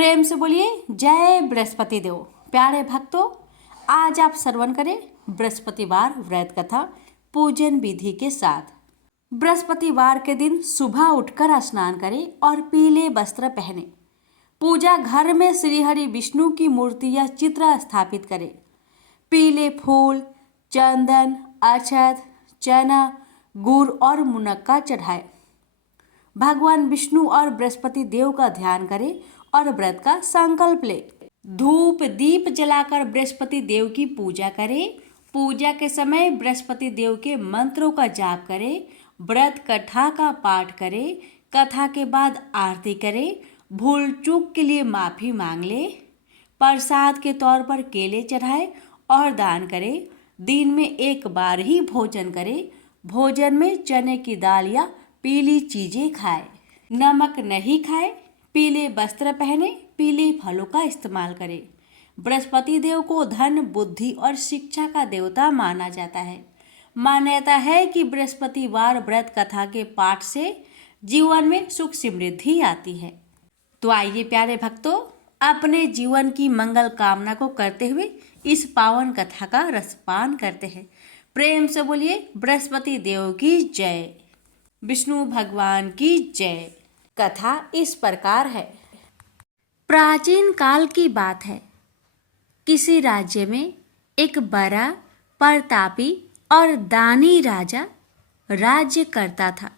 प्रेम से बोलिए जय बृहस्पति देव। प्यारे भक्तों, आज आप श्रवण करें बृहस्पतिवार व्रत कथा पूजन विधि के साथ। बृहस्पतिवार के दिन सुबह उठकर स्नान करें और पीले वस्त्र पहने। पूजा घर में श्री हरि विष्णु की मूर्ति या चित्र स्थापित करें। पीले फूल, चंदन, अक्षत, चना, गुड़ और मुनक्का चढ़ाए। भगवान विष्णु और बृहस्पति देव का ध्यान करें और व्रत का संकल्प ले। धूप दीप जलाकर बृहस्पति देव की पूजा करें। पूजा के समय बृहस्पति देव के मंत्रों का जाप करें। व्रत कथा का पाठ करें। कथा के बाद आरती करें। भूल चूक के लिए माफी मांग ले। प्रसाद के तौर पर केले चढ़ाए और दान करें। दिन में एक बार ही भोजन करें। भोजन में चने की दाल या पीली चीजें खाए। नमक नहीं खाए। पीले वस्त्र पहने। पीले फलों का इस्तेमाल करें। बृहस्पति देव को धन, बुद्धि और शिक्षा का देवता माना जाता है। मान्यता है कि बृहस्पतिवार व्रत कथा के पाठ से जीवन में सुख समृद्धि आती है। तो आइए प्यारे भक्तों, अपने जीवन की मंगल कामना को करते हुए इस पावन कथा का रसपान करते हैं। प्रेम से बोलिए बृहस्पति देव की जय, विष्णु भगवान की जय। कथा इस प्रकार है। प्राचीन काल की बात है। किसी राज्य में एक बड़ा, प्रतापी और दानी राजा राज्य करता था।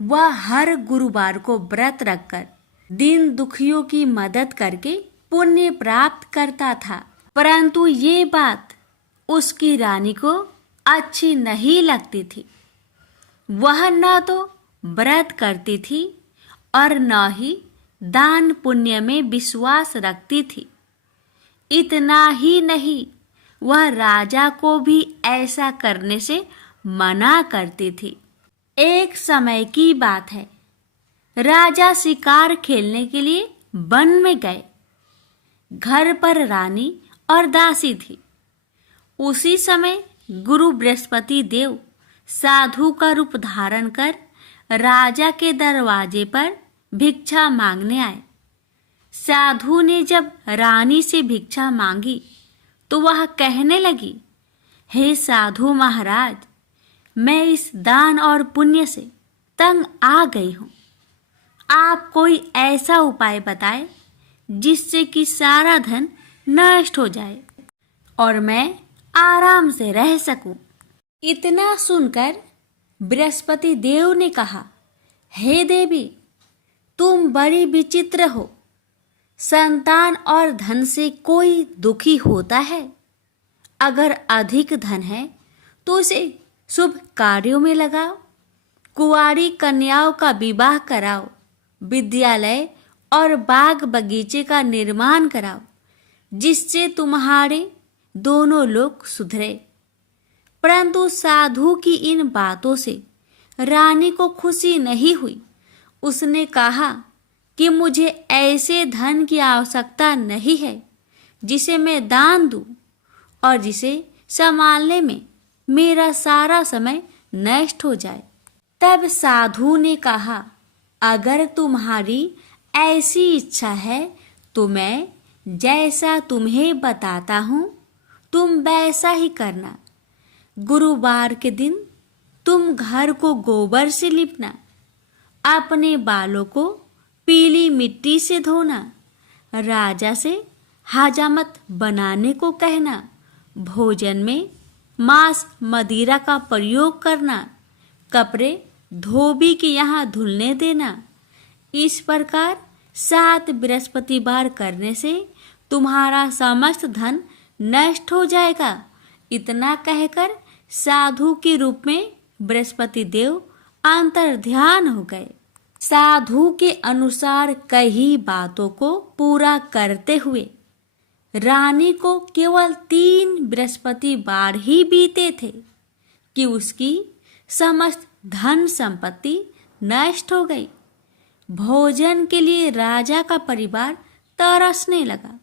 वह हर गुरुवार को व्रत रखकर दीन दुखियों की मदद करके पुण्य प्राप्त करता था। परंतु ये बात उसकी रानी को अच्छी नहीं लगती थी। वह न तो व्रत करती थी और न ही दान पुण्य में विश्वास रखती थी। इतना ही नहीं, वह राजा को भी ऐसा करने से मना करती थी। एक समय की बात है। राजा शिकार खेलने के लिए वन में गए। घर पर रानी और दासी थी। उसी समय गुरु बृहस्पति देव साधु का रूप धारण कर राजा के दरवाजे पर भिक्षा मांगने आए। साधु ने जब रानी से भिक्षा मांगी तो वह कहने लगी, हे साधु महाराज, मैं इस दान और पुण्य से तंग आ गई हूँ। आप कोई ऐसा उपाय बताएं जिससे कि सारा धन नष्ट हो जाए और मैं आराम से रह सकूं। इतना सुनकर बृहस्पति देव ने कहा, हे देवी, तुम बड़ी विचित्र हो। संतान और धन से कोई दुखी होता है। अगर अधिक धन है तो उसे शुभ कार्यों में लगाओ। कुंवारी कन्याओं का विवाह कराओ। विद्यालय और बाग बगीचे का निर्माण कराओ, जिससे तुम्हारे दोनों लोग सुधरे। परंतु साधु की इन बातों से रानी को खुशी नहीं हुई। उसने कहा कि मुझे ऐसे धन की आवश्यकता नहीं है जिसे मैं दान दूं और जिसे संभालने में मेरा सारा समय नष्ट हो जाए। तब साधु ने कहा, अगर तुम्हारी ऐसी इच्छा है तो मैं जैसा तुम्हें बताता हूँ तुम वैसा ही करना। गुरुवार के दिन तुम घर को गोबर से लिपना। अपने बालों को पीली मिट्टी से धोना। राजा से हजामत बनाने को कहना। भोजन में मांस मदिरा का प्रयोग करना। कपड़े धोबी के यहाँ धुलने देना। इस प्रकार 7 बृहस्पतिवार करने से तुम्हारा समस्त धन नष्ट हो जाएगा। इतना कहकर साधु के रूप में बृहस्पति देव अंतर ध्यान हो गए। साधु के अनुसार कई बातों को पूरा करते हुए रानी को केवल 3 बृहस्पतिवार ही बीते थे कि उसकी समस्त धन संपत्ति नष्ट हो गई। भोजन के लिए राजा का परिवार तरसने लगा।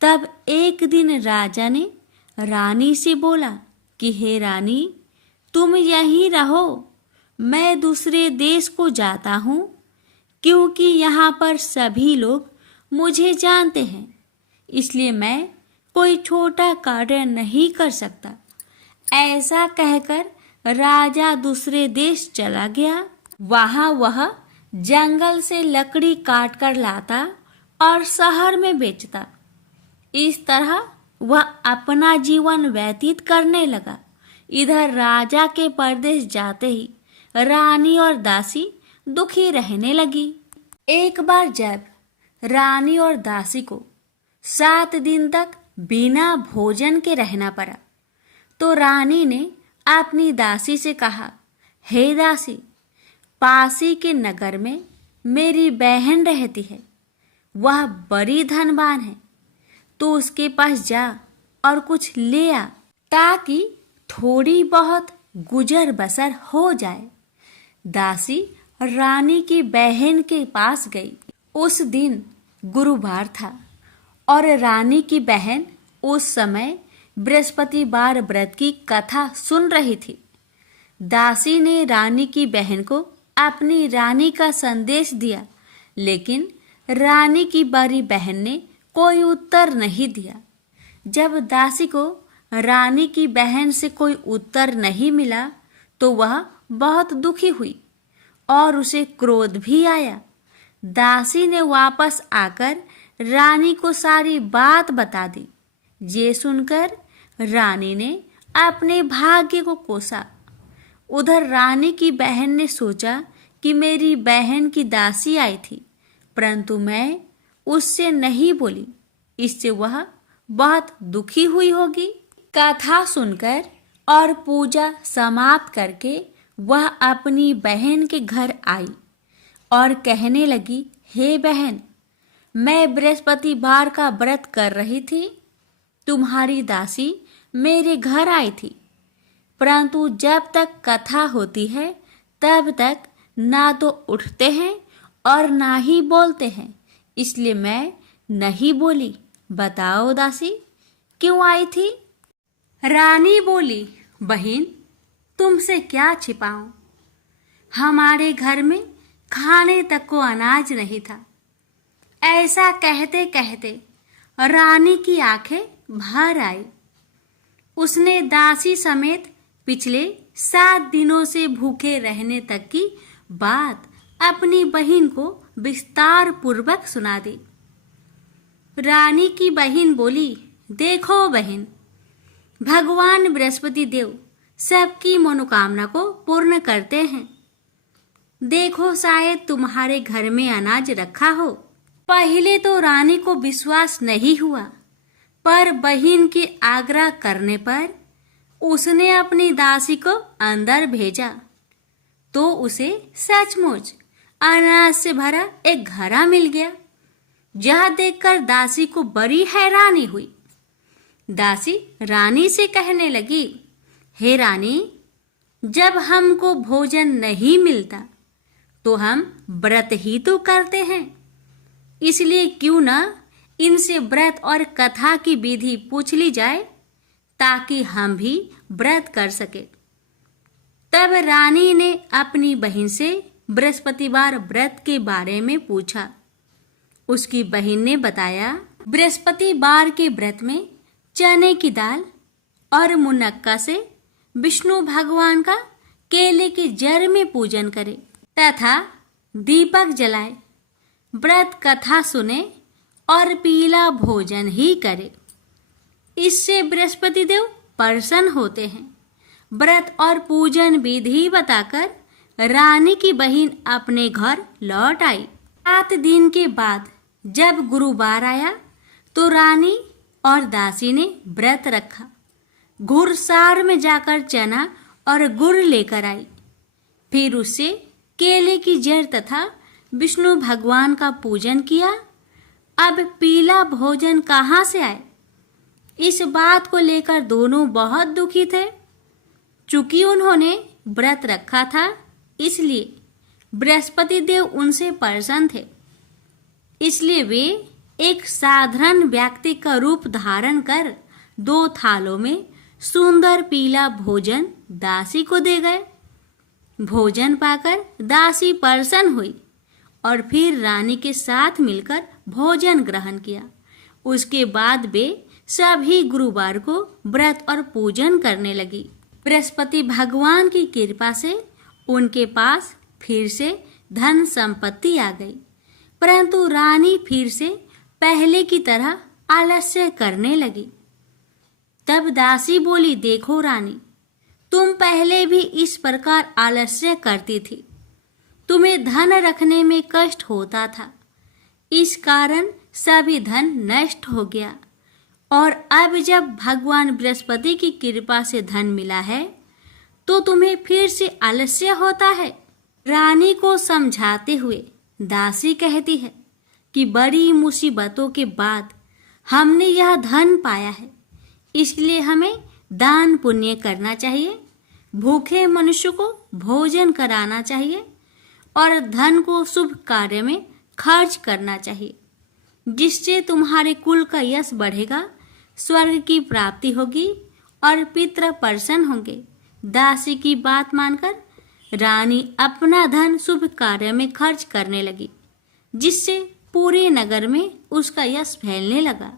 तब एक दिन राजा ने रानी से बोला कि हे रानी, तुम यहीं रहो, मैं दूसरे देश को जाता हूँ, क्योंकि यहाँ पर सभी लोग मुझे जानते हैं, इसलिए मैं कोई छोटा कार्य नहीं कर सकता। ऐसा कहकर राजा दूसरे देश चला गया। वहां वह जंगल से लकड़ी काट कर लाता और शहर में बेचता। इस तरह वह अपना जीवन व्यतीत करने लगा। इधर राजा के परदेश जाते ही रानी और दासी दुखी रहने लगी। एक बार जब रानी और दासी को 7 दिन तक बिना भोजन के रहना पड़ा, तो रानी ने अपनी दासी से कहा, हे दासी, पासी के नगर में मेरी बहन रहती है। वह बड़ी धनवान है, तो उसके पास जा और कुछ ले आ, ताकि थोड़ी बहुत गुजर बसर हो जाए। दासी रानी की बहन के पास गई। उस दिन गुरुवार था और रानी की बहन उस समय बृहस्पतिवार व्रत की कथा सुन रही थी। दासी ने रानी की बहन को अपनी रानी का संदेश दिया, लेकिन रानी की बड़ी बहन ने कोई उत्तर नहीं दिया। जब दासी को रानी की बहन से कोई उत्तर नहीं मिला, तो वह बहुत दुखी हुई और उसे क्रोध भी आया। दासी ने वापस आकर रानी को सारी बात बता दी। ये सुनकर रानी ने अपने भाग्य को कोसा। उधर रानी की बहन ने सोचा कि मेरी बहन की दासी आई थी, परंतु मैं उससे नहीं बोली, इससे वह बहुत दुखी हुई होगी। कथा सुनकर और पूजा समाप्त करके वह अपनी बहन के घर आई और कहने लगी, हे बहन, मैं बृहस्पतिवार का व्रत कर रही थी। तुम्हारी दासी मेरे घर आई थी, परंतु जब तक कथा होती है तब तक ना तो उठते हैं और ना ही बोलते हैं, इसलिए मैं नहीं बोली। बताओ दासी, क्यों आई थी? रानी बोली, बहन, तुमसे क्या छिपाऊं? हमारे घर में खाने तक को अनाज नहीं था। ऐसा कहते कहते रानी की आंखें भर आई। उसने दासी समेत पिछले 7 दिनों से भूखे रहने तक की बात अपनी बहन को विस्तार पूर्वक सुना दी। रानी की बहन बोली, देखो बहन, भगवान बृहस्पति देव सबकी मनोकामना को पूर्ण करते हैं। देखो, शायद तुम्हारे घर में अनाज रखा हो। पहले तो रानी को विश्वास नहीं हुआ, पर बहन के आग्रह करने पर उसने अपनी दासी को अंदर भेजा, तो उसे सचमुच अनाज से भरा एक घड़ा मिल गया। यह देखकर दासी को बड़ी हैरानी हुई। दासी रानी से कहने लगी, हे रानी, जब हमको भोजन नहीं मिलता तो हम व्रत ही तो करते हैं, इसलिए क्यों ना इनसे व्रत और कथा की विधि पूछ ली जाए, ताकि हम भी व्रत कर सके। तब रानी ने अपनी बहन से बृहस्पतिवार व्रत के बारे में पूछा। उसकी बहन ने बताया, बृहस्पतिवार के व्रत में चने की दाल और मुनक्का से विष्णु भगवान का केले के जड़ में पूजन करे तथा दीपक जलाए, व्रत कथा सुने और पीला भोजन ही करे। इससे बृहस्पति देव प्रसन्न होते हैं। व्रत और पूजन विधि बताकर रानी की बहन अपने घर लौट आई। 7 दिन के बाद जब गुरुवार आया तो रानी और दासी ने व्रत रखा। घुड़सार में जाकर चना और गुड़ लेकर आई। फिर उससे केले की जड़ तथा विष्णु भगवान का पूजन किया। अब पीला भोजन कहाँ से आए? इस बात को लेकर दोनों बहुत दुखी थे। चूंकि उन्होंने व्रत रखा था, इसलिए बृहस्पति देव उनसे प्रसन्न थे। इसलिए वे एक साधारण व्यक्ति का रूप धारण कर 2 थालों में सुंदर पीला भोजन दासी को दे गए। भोजन पाकर दासी प्रसन्न हुई और फिर रानी के साथ मिलकर भोजन ग्रहण किया। उसके बाद वे सभी गुरुवार को व्रत और पूजन करने लगी। बृहस्पति भगवान की कृपा से उनके पास फिर से धन संपत्ति आ गई, परंतु रानी फिर से पहले की तरह आलस्य करने लगी। तब दासी बोली, देखो रानी, तुम पहले भी इस प्रकार आलस्य करती थी। तुम्हें धन रखने में कष्ट होता था, इस कारण सभी धन नष्ट हो गया, और अब जब भगवान बृहस्पति की कृपा से धन मिला है तो तुम्हें फिर से आलस्य होता है। रानी को समझाते हुए दासी कहती है कि बड़ी मुसीबतों के बाद हमने यह धन पाया है, इसलिए हमें दान पुण्य करना चाहिए, भूखे मनुष्य को भोजन कराना चाहिए और धन को शुभ कार्य में खर्च करना चाहिए, जिससे तुम्हारे कुल का यश बढ़ेगा, स्वर्ग की प्राप्ति होगी और पितृ प्रसन्न होंगे। दासी की बात मानकर रानी अपना धन शुभ कार्य में खर्च करने लगी, जिससे पूरे नगर में उसका यश फैलने लगा।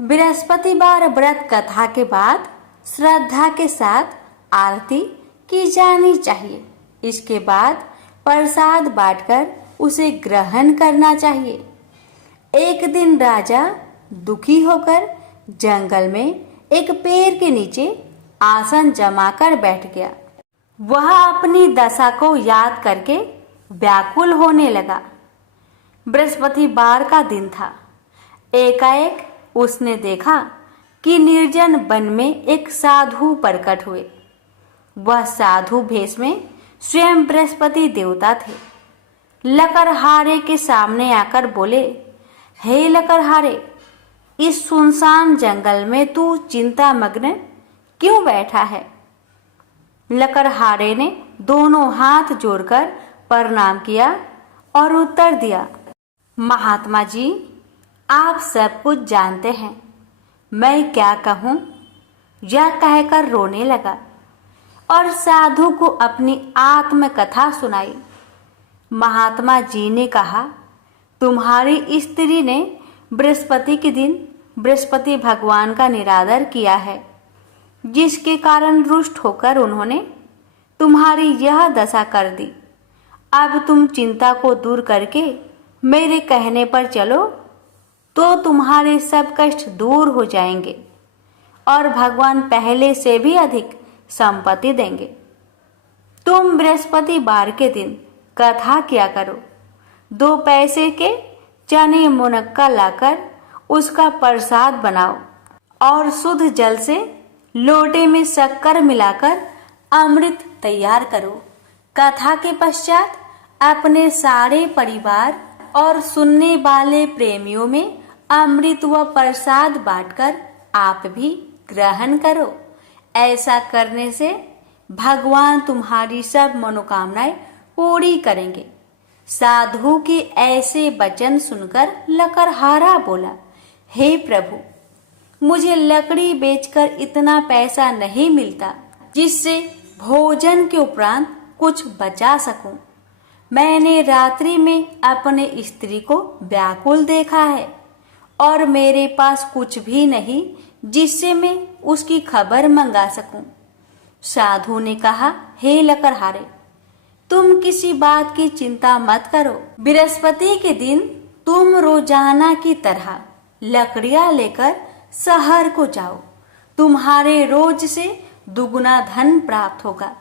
बृहस्पतिवार व्रत कथा के बाद श्रद्धा के साथ आरती की जानी चाहिए। इसके बाद प्रसाद बांटकर उसे ग्रहण करना चाहिए। एक दिन राजा दुखी होकर जंगल में एक पेड़ के नीचे आसन जमाकर बैठ गया। वह अपनी दशा को याद करके व्याकुल होने लगा। बृहस्पतिवार का दिन था। एकाएक उसने देखा कि निर्जन वन में एक साधु प्रकट हुए। वह साधु भेष में स्वयं बृहस्पति देवता थे। लकड़हारे के सामने आकर बोले, हे लकड़हारे, इस सुनसान जंगल में तू चिंता मग्न क्यों बैठा है? लकड़हारे ने दोनों हाथ जोड़कर प्रणाम किया और उत्तर दिया, महात्मा जी, आप सब कुछ जानते हैं, मैं क्या कहूँ? यह कहकर रोने लगा और साधु को अपनी आत्मकथा सुनाई। महात्मा जी ने कहा, तुम्हारी स्त्री ने बृहस्पति के दिन बृहस्पति भगवान का निरादर किया है, जिसके कारण रुष्ट होकर उन्होंने तुम्हारी यह दशा कर दी। अब तुम चिंता को दूर करके मेरे कहने पर चलो तो तुम्हारे सब कष्ट दूर हो जाएंगे और भगवान पहले से भी अधिक संपत्ति देंगे। तुम बृहस्पतिवार के दिन कथा किया करो। 2 पैसे के चने मुनक्का लाकर उसका प्रसाद बनाओ और शुद्ध जल से लोटे में शक्कर मिलाकर अमृत तैयार करो। कथा के पश्चात अपने सारे परिवार और सुनने वाले प्रेमियों में अमृत व प्रसाद बांटकर आप भी ग्रहण करो। ऐसा करने से भगवान तुम्हारी सब मनोकामनाएं पूरी करेंगे। साधु के ऐसे वचन सुनकर लकड़हारा बोला, हे प्रभु, मुझे लकड़ी बेचकर इतना पैसा नहीं मिलता जिससे भोजन के उपरांत कुछ बचा सकूं। मैंने रात्रि में अपने स्त्री को व्याकुल देखा है और मेरे पास कुछ भी नहीं जिससे मैं उसकी खबर मंगा सकूं। साधु ने कहा, हे लकड़हारे, तुम किसी बात की चिंता मत करो। बृहस्पति के दिन तुम रोजाना की तरह लकड़ियां लेकर शहर को जाओ। तुम्हारे रोज से दुगुना धन प्राप्त होगा,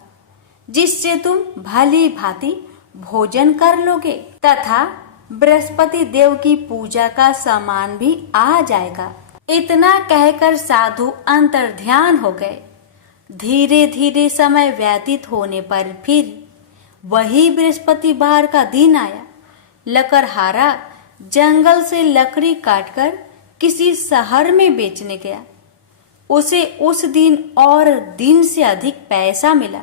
जिससे तुम भली भांति भोजन कर लोगे तथा बृहस्पति देव की पूजा का सामान भी आ जाएगा। इतना कहकर साधु अंतर्ध्यान हो गए। धीरे धीरे समय व्यतीत होने पर फिर वही बृहस्पतिवार का दिन आया। लकड़हारा जंगल से लकड़ी काटकर किसी शहर में बेचने गया। उसे उस दिन और दिन से अधिक पैसा मिला।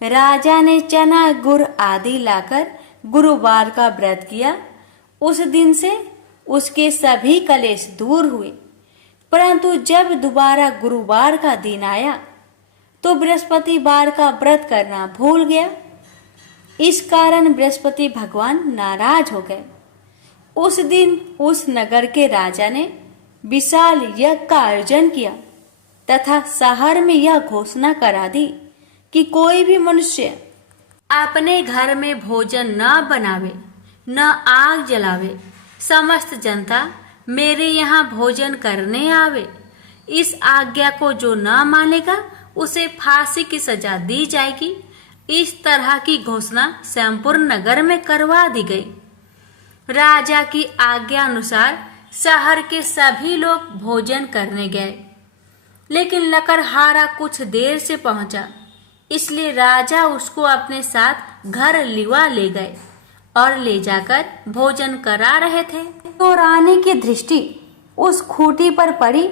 राजा ने चना गुड़ आदि लाकर गुरुवार का व्रत किया। उस दिन से उसके सभी कलेश दूर हुए। परंतु जब दोबारा गुरुवार का दिन आया तो बृहस्पतिवार का व्रत करना भूल गया। इस कारण बृहस्पति भगवान नाराज हो गए। उस दिन उस नगर के राजा ने विशाल यज्ञ का आयोजन किया तथा शहर में यह घोषणा करा दी कि कोई भी मनुष्य अपने घर में भोजन न बनावे, न आग जलावे। समस्त जनता मेरे यहाँ भोजन करने आवे। इस आज्ञा को जो न मानेगा उसे फांसी की सजा दी जाएगी। इस तरह की घोषणा संपूर्ण नगर में करवा दी गई। राजा की आज्ञा अनुसार शहर के सभी लोग भोजन करने गए, लेकिन लकड़हारा कुछ देर से पहुंचा, इसलिए राजा उसको अपने साथ घर लिवा ले गए और ले जाकर भोजन करा रहे थे। तो रानी की दृष्टि उस खूंटी पर पड़ी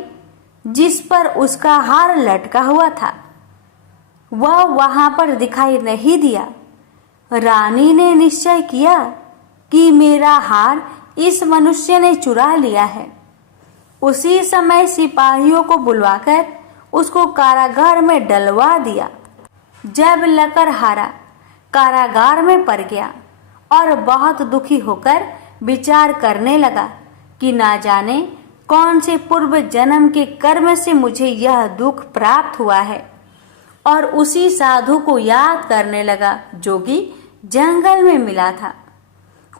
जिस पर उसका हार लटका हुआ था। वह वहां पर दिखाई नहीं दिया। रानी ने निश्चय किया कि मेरा हार इस मनुष्य ने चुरा लिया है। उसी समय सिपाहियों को बुलवाकर उसको कारागार में डलवा दिया। जब लकड़हारा कारागार में पड़ गया और बहुत दुखी होकर विचार करने लगा कि ना जाने कौन से पूर्व जन्म के कर्म से मुझे यह दुख प्राप्त हुआ है, और उसी साधु को याद करने लगा जो कि जंगल में मिला था।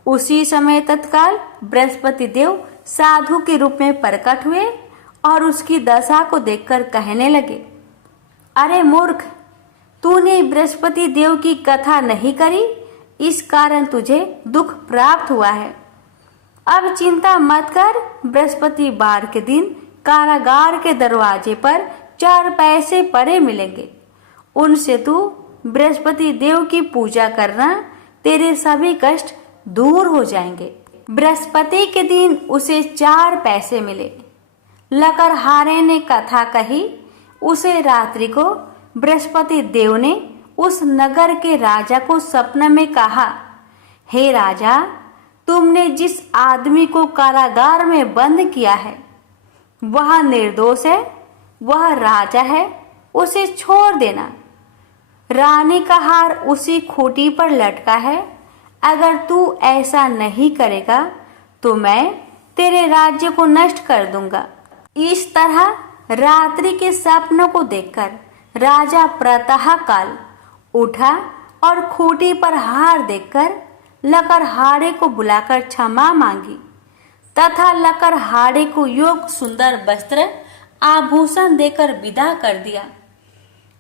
उसी समय तत्काल बृहस्पति देव साधु के रूप में प्रकट हुए और उसकी दशा को देखकर कहने लगे, अरे मूर्ख, तूने बृहस्पति देव की कथा नहीं करी, इस कारण तुझे दुख प्राप्त हुआ है। अब चिंता मत कर। बृहस्पतिवार के दिन कारागार के दरवाजे पर 4 पैसे पड़े मिलेंगे। उनसे तू बृहस्पति देव की पूजा करना, तेरे सभी कष्ट दूर हो जाएंगे। बृहस्पति के दिन उसे 4 पैसे मिले। लकड़हारे ने कथा कही। उसे रात्रि को बृहस्पति देव ने उस नगर के राजा को सपने में कहा, हे राजा, तुमने जिस आदमी को कारागार में बंद किया है वह निर्दोष है, वह राजा है, उसे छोड़ देना। रानी का हार उसी खूंटी पर लटका है। अगर तू ऐसा नहीं करेगा तो मैं तेरे राज्य को नष्ट कर दूंगा। इस तरह रात्रि के सपनों को देखकर राजा प्रातः काल उठा और खूंटी पर हार देखकर लकड़हारे को बुलाकर क्षमा मांगी तथा लकड़हारे को योग सुंदर वस्त्र आभूषण देकर विदा कर दिया।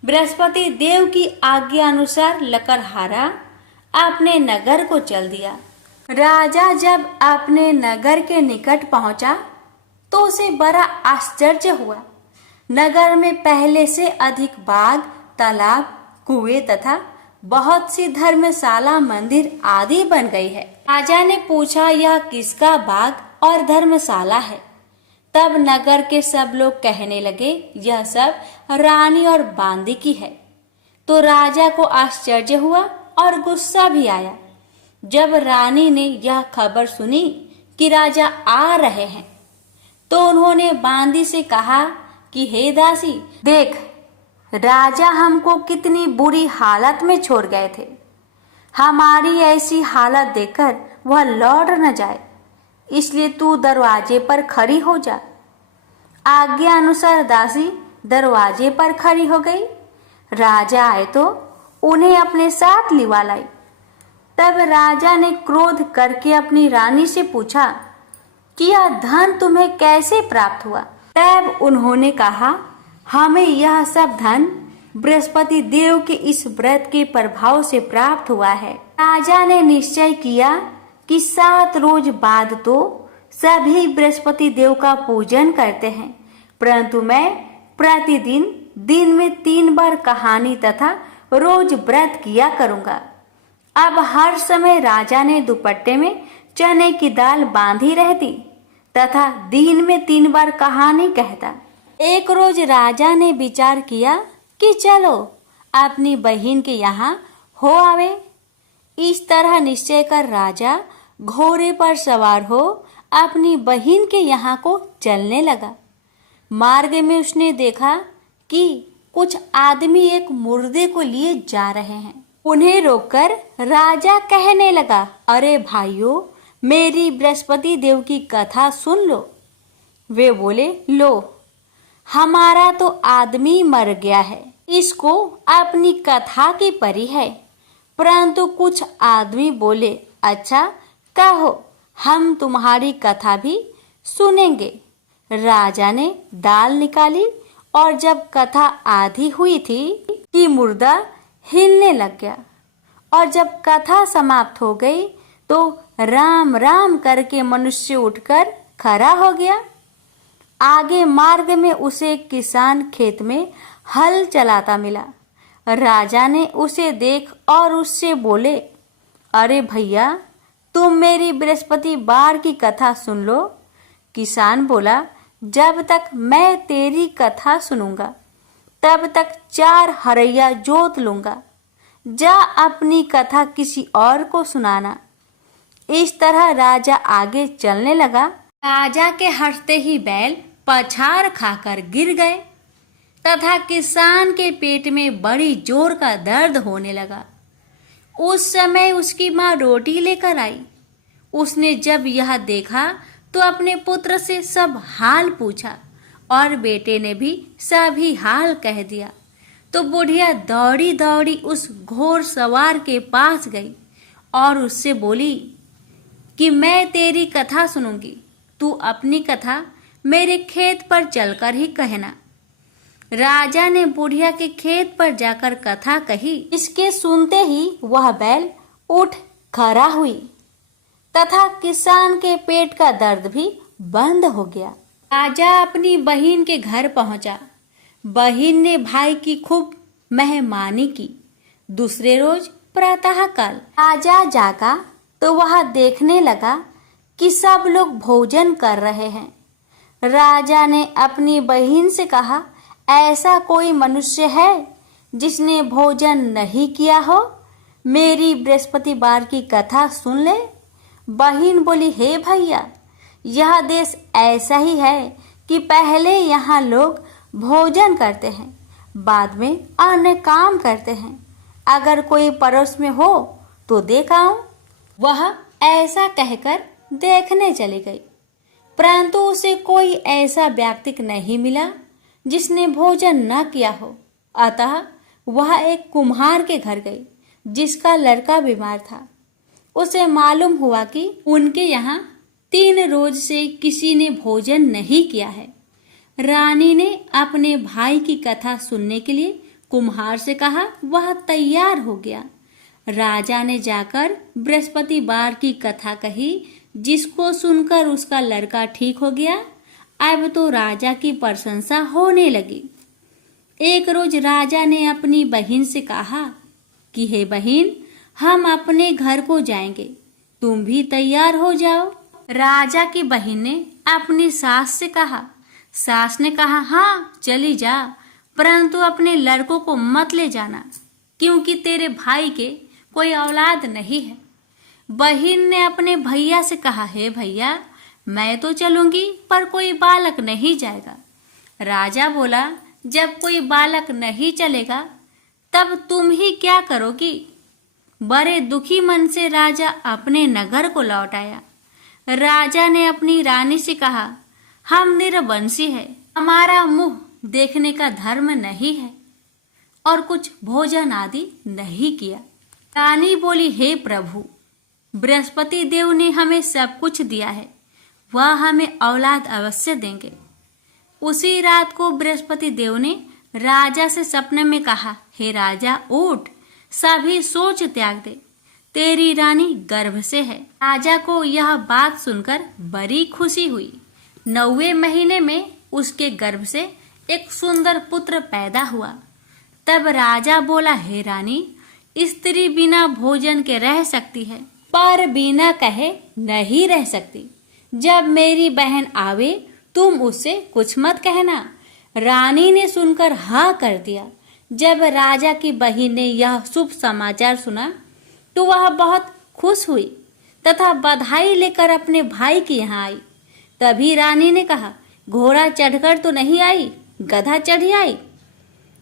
बृहस्पति देव की आज्ञा अनुसार लकड़हारा अपने नगर को चल दिया। राजा जब अपने नगर के निकट पहुंचा तो उसे बड़ा आश्चर्य हुआ। नगर में पहले से अधिक बाग, तालाब, कुएं तथा बहुत सी धर्मशाला, मंदिर आदि बन गई है। राजा ने पूछा, यह किसका बाग और धर्मशाला है? तब नगर के सब लोग कहने लगे, यह सब रानी और बांदी की है। तो राजा को आश्चर्य हुआ और गुस्सा भी आया। जब रानी ने यह खबर सुनी कि राजा आ रहे हैं तो उन्होंने बांदी से कहा कि हे दासी, देख, राजा हमको कितनी बुरी हालत में छोड़ गए थे। हमारी ऐसी हालत देखकर वह लौट न जाए, इसलिए तू दरवाजे पर खड़ी हो जा। आज्ञा अनुसार दासी दरवाजे पर खड़ी हो गई। राजा आए तो उन्हें अपने साथ लिवा लाई। तब राजा ने क्रोध करके अपनी रानी से पूछा कि यह धन तुम्हें कैसे प्राप्त हुआ? तब उन्होंने कहा, हमें यह सब धन बृहस्पति देव के इस व्रत के प्रभाव से प्राप्त हुआ है। राजा ने निश्चय किया कि 7 रोज बाद तो सभी बृहस्पति देव का पूजन करते हैं, परंतु मैं प्रतिदिन दिन में 3 बार कहानी तथा रोज व्रत किया करूंगा। अब हर समय राजा ने दुपट्टे में चने की दाल बांधी रहती तथा दिन में 3 बार कहानी कहता। एक रोज राजा ने विचार किया कि चलो अपनी बहन के यहाँ हो आवे। इस तरह निश्चय कर राजा घोड़े पर सवार हो अपनी बहन के यहाँ को चलने लगा। मार्ग में उसने देखा कि कुछ आदमी एक मुर्दे को लिए जा रहे हैं। उन्हें रोककर राजा कहने लगा, अरे भाइयों, मेरी बृहस्पति देव की कथा सुन लो। वे बोले, लो, हमारा तो आदमी मर गया है, इसको अपनी कथा की परी है। परंतु कुछ आदमी बोले, अच्छा कहो, हम तुम्हारी कथा भी सुनेंगे। राजा ने दाल निकाली और जब कथा आधी हुई थी कि मुर्दा हिलने लग गया, और जब कथा समाप्त हो गई तो राम राम करके मनुष्य उठकर खड़ा हो गया। आगे मार्ग में उसे किसान खेत में हल चलाता मिला। राजा ने उसे देख और उससे बोले, अरे भैया, तुम मेरी बृहस्पति वार की कथा सुन लो। किसान बोला, जब तक मैं तेरी कथा सुनूंगा तब तक 4 हरैया जोत लूंगा। जा अपनी कथा किसी और को सुनाना। इस तरह राजा आगे चलने लगा। राजा के हंसते ही बैल पछाड़ खाकर गिर गए तथा किसान के पेट में बड़ी जोर का दर्द होने लगा। उस समय उसकी माँ रोटी लेकर आई। उसने जब यह देखा तो अपने पुत्र से सब हाल पूछा और बेटे ने भी सभी हाल कह दिया। तो बुढ़िया दौड़ी दौड़ी उस घोड़ सवार के पास गई और उससे बोली कि मैं तेरी कथा सुनूंगी, तू अपनी कथा मेरे खेत पर चलकर ही कहना। राजा ने बुढ़िया के खेत पर जाकर कथा कही। इसके सुनते ही वह बैल उठ खड़ा हुई तथा किसान के पेट का दर्द भी बंद हो गया। राजा अपनी बहन के घर पहुंचा। बहन ने भाई की खूब मेहमानी की। दूसरे रोज प्रातःकाल राजा जागा तो वह देखने लगा कि सब लोग भोजन कर रहे हैं। राजा ने अपनी बहन से कहा, ऐसा कोई मनुष्य है जिसने भोजन नहीं किया हो? मेरी बृहस्पति वार की कथा सुन ले। बहन बोली, हे भैया, यह देश ऐसा ही है कि पहले यहाँ लोग भोजन करते हैं, बाद में अन्य काम करते हैं। अगर कोई पड़ोस में हो तो देख आऊं। वह ऐसा कहकर देखने चली गई, परंतु उसे कोई ऐसा व्यक्ति नहीं मिला जिसने भोजन न किया हो। अतः वह एक कुम्हार के घर गई जिसका लड़का बीमार था। उसे मालूम हुआ कि उनके यहाँ 3 रोज से किसी ने भोजन नहीं किया है। रानी ने अपने भाई की कथा सुनने के लिए कुम्हार से कहा। वह तैयार हो गया। राजा ने जाकर बृहस्पति वार की कथा कही, जिसको सुनकर उसका लड़का ठीक हो गया। अब तो राजा की प्रशंसा होने लगी। एक रोज राजा ने अपनी बहन से कहा कि हे बहन, हम अपने घर को जाएंगे, तुम भी तैयार हो जाओ। राजा की बहन ने अपनी सास से कहा। सास ने कहा, हाँ चली जा, परंतु अपने लड़कों को मत ले जाना, क्योंकि तेरे भाई के कोई औलाद नहीं है। बहन ने अपने भैया से कहा, हे भैया, मैं तो चलूंगी पर कोई बालक नहीं जाएगा। राजा बोला, जब कोई बालक नहीं चलेगा तब तुम ही क्या करोगी? बड़े दुखी मन से राजा अपने नगर को लौट आया। राजा ने अपनी रानी से कहा, हम निरवंशी है, हमारा मुंह देखने का धर्म नहीं है और कुछ भोजन आदि नहीं किया। रानी बोली, हे प्रभु, बृहस्पति देव ने हमें सब कुछ दिया है, वह हमें औलाद अवश्य देंगे। उसी रात को बृहस्पति देव ने राजा से सपने में कहा, हे राजा, उठ, सभी सोच त्याग दे, तेरी रानी गर्भ से है। राजा को यह बात सुनकर बड़ी खुशी हुई। 9वें महीने में उसके गर्भ से एक सुंदर पुत्र पैदा हुआ। तब राजा बोला, हे रानी, स्त्री बिना भोजन के रह सकती है, पर बिना कहे नहीं रह सकती। जब मेरी बहन आवे तुम उससे कुछ मत कहना। रानी ने सुनकर हाँ कर दिया। जब राजा की बहन ने यह शुभ समाचार सुना तो वह बहुत खुश हुई तथा बधाई लेकर अपने भाई के यहाँ आई। तभी रानी ने कहा, घोड़ा चढ़कर तो नहीं आई, गधा चढ़ी आई।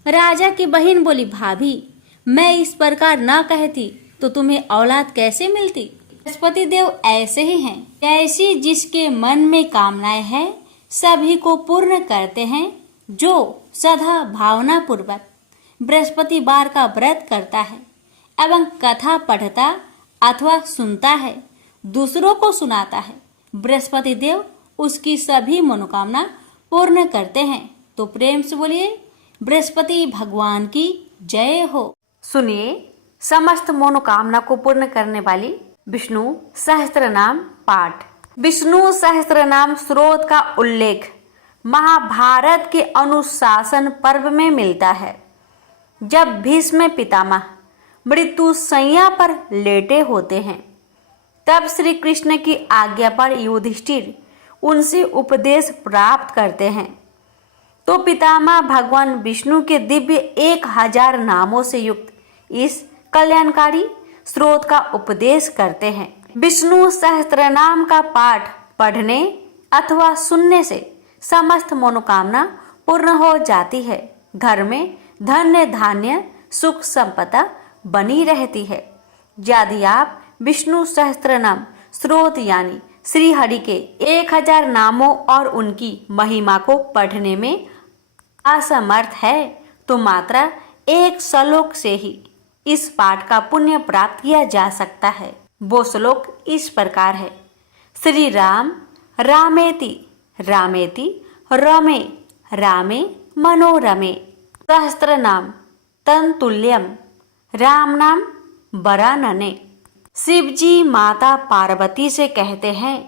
राजा की बहन बोली, भाभी, मैं इस प्रकार न कहती तो तुम्हें औलाद कैसे मिलती? बृहस्पति देव ऐसे ही हैं, जैसी जिसके मन में कामनाएं हैं सभी को पूर्ण करते हैं। जो सदा भावना पूर्वक बृहस्पतिवार का व्रत करता है एवं कथा पढ़ता अथवा सुनता है, दूसरों को सुनाता है, बृहस्पति देव उसकी सभी मनोकामना पूर्ण करते हैं। तो प्रेम से बोलिए बृहस्पति भगवान की जय हो। सुनिए समस्त मनोकामना को पूर्ण करने वाली विष्णु सहस्त्र नाम पाठ। विष्णु सहस्त्र नाम स्रोत का उल्लेख महाभारत के अनुशासन पर्व में मिलता है। जब भीष्म पितामह मृत्यु शैया पर लेटे होते हैं तब श्री कृष्ण की आज्ञा पर युधिष्ठिर उनसे उपदेश प्राप्त करते हैं। तो पितामह भगवान विष्णु के दिव्य 1000 नामों से युक्त इस कल्याणकारी स्रोत का उपदेश करते हैं। विष्णु सहस्त्र नाम का पाठ पढ़ने अथवा सुनने से समस्त मनोकामना पूर्ण हो जाती है। घर में धन्य धान्य सुख संपदा बनी रहती है। यदि आप विष्णु सहस्त्र नाम स्रोत यानी श्री हरि के 1000 नामों और उनकी महिमा को पढ़ने में असमर्थ है तो मात्र एक श्लोक से ही इस पाठ का पुण्य प्राप्त किया जा सकता है। वो श्लोक इस प्रकार है। श्री राम रामेति रामेति रमे रामे मनोरमे सहस्त्र नाम तन्तुल्यम राम नाम वरानने। शिव जी माता पार्वती से कहते हैं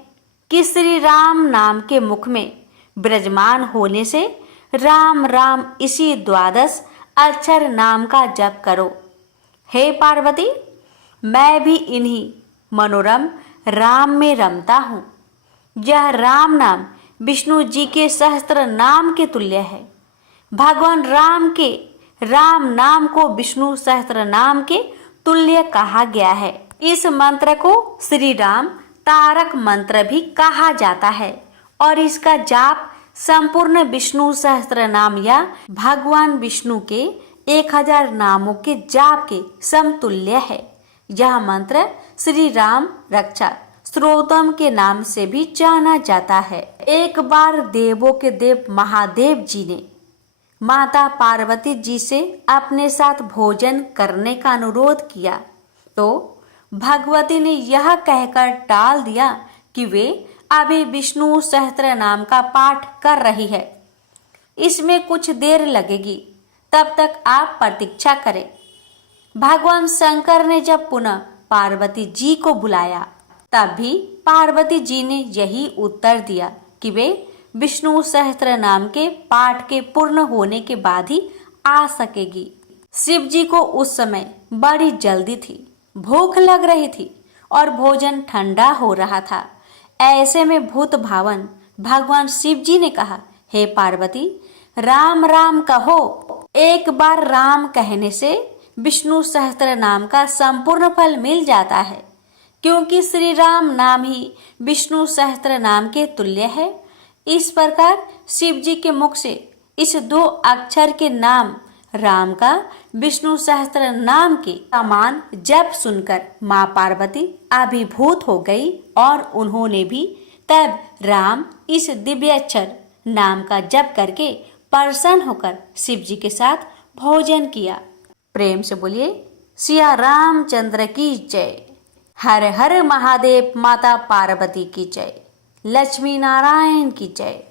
कि श्री राम नाम के मुख में विराजमान होने से राम राम इसी 12 अक्षर नाम का जप करो। हे पार्वती, मैं भी इन्हीं मनोरम राम में रमता हूँ। यह राम नाम विष्णु जी के सहस्त्र नाम के तुल्य है। भगवान राम के राम नाम को विष्णु सहस्त्र नाम के तुल्य कहा गया है। इस मंत्र को श्री राम तारक मंत्र भी कहा जाता है और इसका जाप संपूर्ण विष्णु सहस्त्र नाम या भगवान विष्णु के 1000 नामों के जाप के समतुल्य है। यह मंत्र श्री राम रक्षा स्त्रोतम के नाम से भी जाना जाता है। एक बार देवों के देव महादेव जी ने माता पार्वती जी से अपने साथ भोजन करने का अनुरोध किया तो भगवती ने यह कहकर टाल दिया कि वे अभी विष्णु सहस्त्र नाम का पाठ कर रही है, इसमें कुछ देर लगेगी, तब तक आप प्रतीक्षा करें। भगवान शंकर ने जब पुनः पार्वती जी को बुलाया तब भी पार्वती जी ने यही उत्तर दिया कि वे विष्णु सहस्त्र नाम के पाठ के पूर्ण होने के बाद ही आ सकेगी। शिव जी को उस समय बड़ी जल्दी थी, भूख लग रही थी और भोजन ठंडा हो रहा था। ऐसे में भूत भावन भगवान शिव जी ने कहा, हे पार्वती, राम राम कहो। एक बार राम कहने से विष्णु सहस्त्र नाम का संपूर्ण फल मिल जाता है, क्योंकि श्री राम नाम ही विष्णु सहस्त्र नाम के तुल्य है। इस प्रकार शिव जी के मुख से इस 2 अक्षर के नाम राम का विष्णु सहस्त्र नाम के समान जप सुनकर माँ पार्वती अभिभूत हो गई और उन्होंने भी तब राम इस दिव्य अक्षर नाम का जप करके प्रसन्न होकर शिव जी के साथ भोजन किया। प्रेम से बोलिए सिया रामचंद्र की जय। हर हर महादेव, माता पार्वती की जय, लक्ष्मी नारायण की जय।